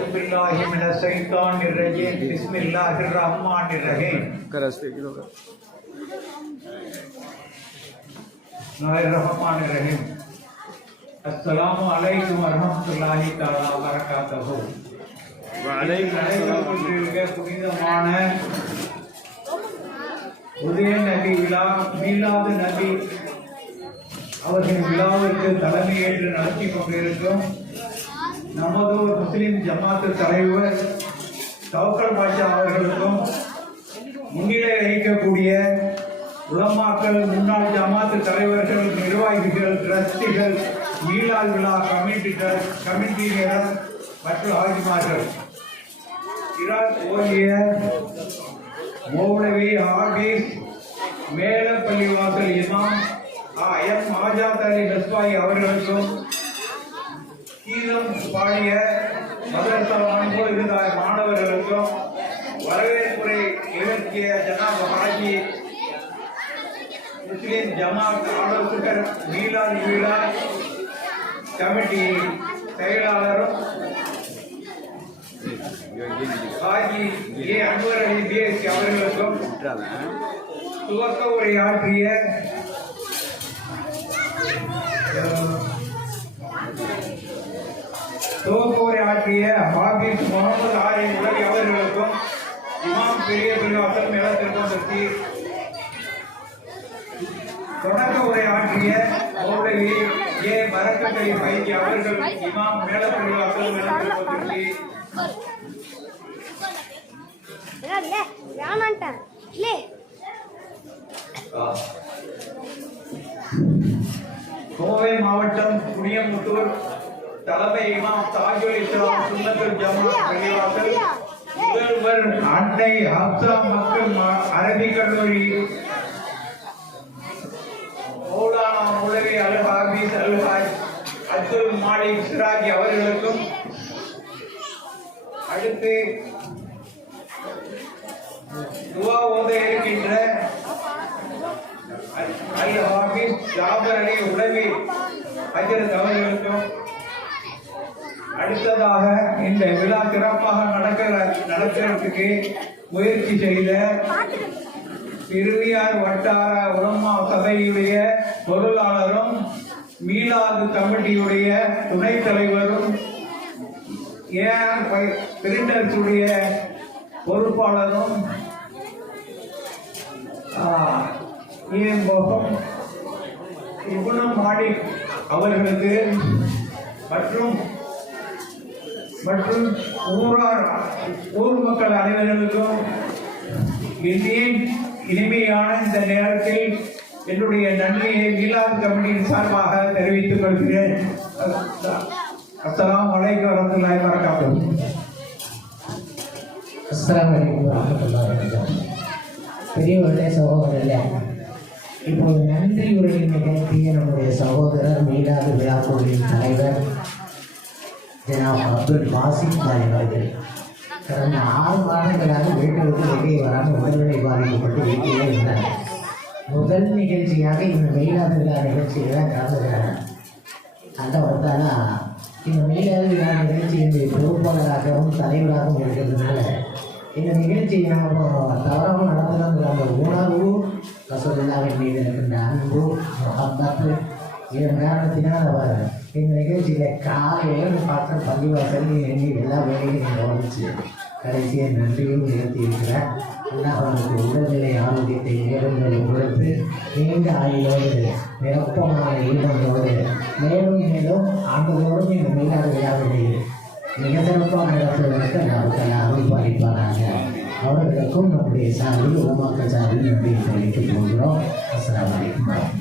أعوذ بالله من الشيطان الرجيم بسم الله الرحمن الرحيم Bismillahirrahmanirrahim. Assalamualaikum warahmatullahi taala wabarakatuh. வலைக்கும் புனிதமான உதய நபி விழா மீலாது நபி அவர்களின் விழாவிற்கு தலைமையேற்று நடத்தி கொண்டிருக்கும் நமது முஸ்லிம் ஜமாத்து தலைவர் தவக்கல் பாஷா அவர்களுக்கும் முன்னிலை வகிக்கக்கூடிய உலமாக்கள், முன்னாள் ஜமாத்து தலைவர்கள், நிர்வாகிகள், டிரஸ்டிகள், மீலாது விழா கமிட்டியினர் மற்றும் ஆஜிமார்கள், இராக் ஓவிய மௌலவி ஹாபிஸ் மேலப்பள்ளிவாசல் இமாம் எம் ஆஜாத் அலி நஸ்வாயி அவர்களுக்கும் கீதம் பாடிய மதரசா அன்போடு மாணவர்களுக்கும் வரவேற்புரை இலக்கிய ஜனாப் ஹாஜி முஸ்லிம் ஜமாத் ஆலோசகர் மீலாது விழா கமிட்டி செயலாளரும் ஹாஜி ஏ அன்வர் அலி பிஎஸ்சி அவர்களுக்கும் துவக்க உரையாற்றிய ஹாபிஸ் முகமது ஆரின் உலகி அவர்களுக்கும் இமாம் பெரிய பிரிவாசல் மேலத்திற்கொண்டிருத்தி தொடக்க உரை ஆற்றிய மௌலவி ஏ பரக்கத்தலி பைக்கி அவர்கள் இமாம் மேலப்பிரிவாசல் மேலத்திற்கொண்டிருத்தி கோவை மாவட்டம் புனியமுத்தூர் தலைமை இமாம் தாஜுல் இஸ்லாம் சுன்னத்துல் ஜமாத் பள்ளிவாசல் முதல்வர் அன்னை ஹப்சா மக்கள் அரபிக் கல்லூரி மௌலானா மௌலவி அல் ஹாபிஸ் அல் ஹாஜ் அப்துல் மாலிக் சிராஜ் அவர்களுக்கும் அடுத்து துவா ஓத இருக்கின்ற அல் ஹாபிஸ் ஜாபர் அலி உலவி ஹஜரத் அவர்களுக்கும் அடுத்ததாக இந்த விழா சிறப்பாக நடக்கிறதுக்கு முயற்சி செய்த திருவியார் வட்டார உலமா சபையுடைய பொருளாளரும் மீலாது கமிட்டியுடைய துணைத் தலைவரும் பிரிண்டர்ஸுடைய பொறுப்பாளரும் இப்னு மாலிக் அவர்களுக்கு மற்றும் ஊர் மக்கள் அனைவர்களுக்கும் இனிமையான இந்த நேரத்தில் என்னுடைய நன்றியை மீலாது கமிட்டியின் சார்பாக தெரிவித்துக் கொள்கிறேன். அஸ்ஸலாமு அலைக்கும் வரஹ்மத்துல்லாஹி வபரகாத்துஹு. அஸ்ஸலாமு அலைக்கும் வரஹ்மத்துல்லாஹி வபரகாத்துஹு. பெரியவர்களே, சகோதரர்களே, இப்போது நன்றி உரையை நிகழ்த்திய நம்முடைய சகோதரர் மீலாது விழா குழுவின் தலைவர் ஜனாப் அப்துல் வாசிம் பாய் அவர்கள் கடந்த 6 மாதங்களாக வீட்டை விட்டு வெளியே வராமல் உடல்நிலை பாதிக்கப்பட்டு வீட்டிலே இருந்தார். முதல் நிகழ்ச்சியாக இந்த மீலாது விழா நிகழ்ச்சியில் தான் கலந்துக்கிறாங்க. அந்த வந்தால் இந்த மீலாது விழா நிகழ்ச்சியினுடைய பொறுப்பாளராகவும் தலைவராகவும் இருக்கிறதுனால இந்த நிகழ்ச்சியை நாம் தவறாமல் நடந்ததுங்கிற அந்த உணர்வு ரசூலுல்லாஹின் மீது இருக்கின்ற அன்பு முஹப்பத்து இதன் காரணத்தினால் அவர் இந்த நிகழ்ச்சியில் காலையில் பார்த்த பள்ளிவாசல் எண்ணி எல்லா வேலையும் கவனிச்சு கடைசியை நன்றியும் நிகழ்த்தி இருக்கிறார். அவருக்கு உடல்நிலை ஆரோக்கியத்தை மேலும் கொடுத்து நீண்ட ஆயுளோடு நிரப்பமான ஈடுபட்டோடு மேலும் மேலும் ஆண்டுகளோடும் இந்த மீலாது விழாவினை மிக சிறப்பாக நடத்துவதற்கு அவர்கள் அருள் பாலிப்பாராக. அவர்களுக்கும் நம்முடைய சார்பில் உமாக்கள் சார்பில் நன்றி தெரிவித்துக் கொள்கிறோம். அஸ்ஸலாமு அலைக்கும்.